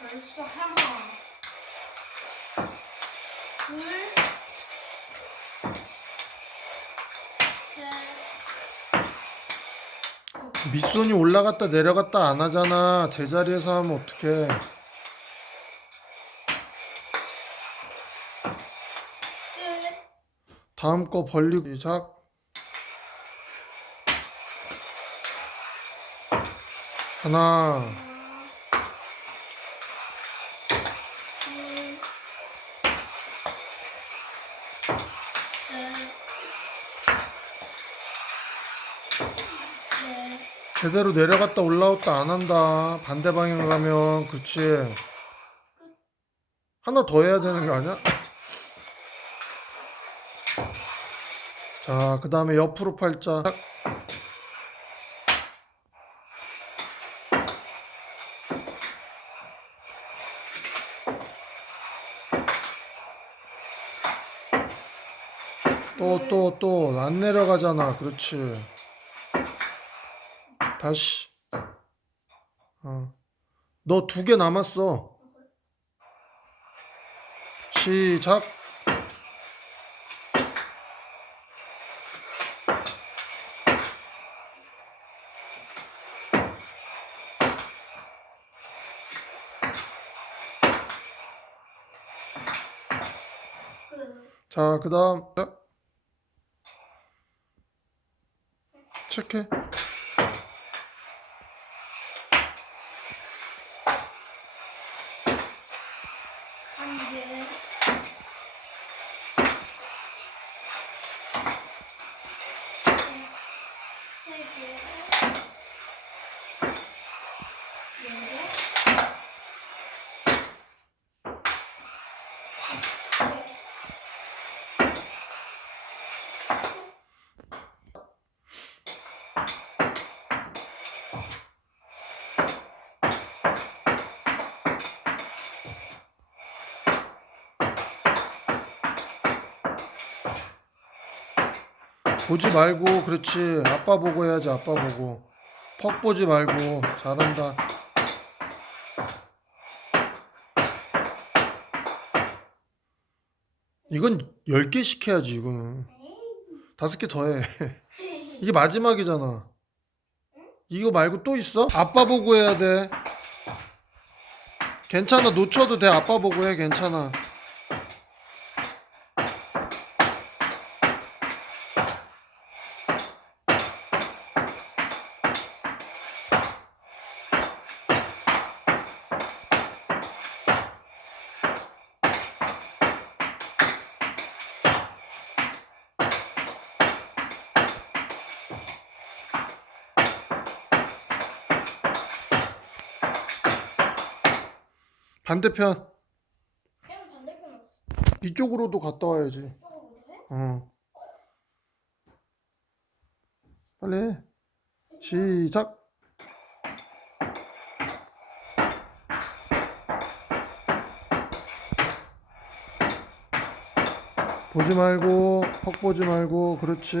벌써 하나, 둘, 셋. 밑손이 올라갔다 내려갔다 안 하잖아. 제자리에서 하면 어떡해. 끝. 다음 거 벌리고 시작. 하나, 제대로 내려갔다 올라왔다 안 한다. 반대 방향 가면 그렇지. 하나 더 해야 되는 거 아니야? 자, 그 다음에 옆으로 팔자. 또, 또, 또, 안 내려가잖아. 그렇지. 다시. 어. 너 두 개 남았어. 시작. 끝. 자, 그 다음. 체크해. 보지 말고, 그렇지. 아빠 보고 해야지, 아빠 보고. 퍽 보지 말고. 잘한다. 이건 10개씩 해야지, 이거는. 다섯 개 더 해. 이게 마지막이잖아. 이거 말고 또 있어? 아빠 보고 해야 돼. 괜찮아, 놓쳐도 돼. 아빠 보고 해, 괜찮아. 반대편. 그냥 반대편 없어. 이쪽으로도 갔다 와야지. 해? 어. 빨리 해. 시작. 보지 말고, 퍽 보지 말고, 그렇지.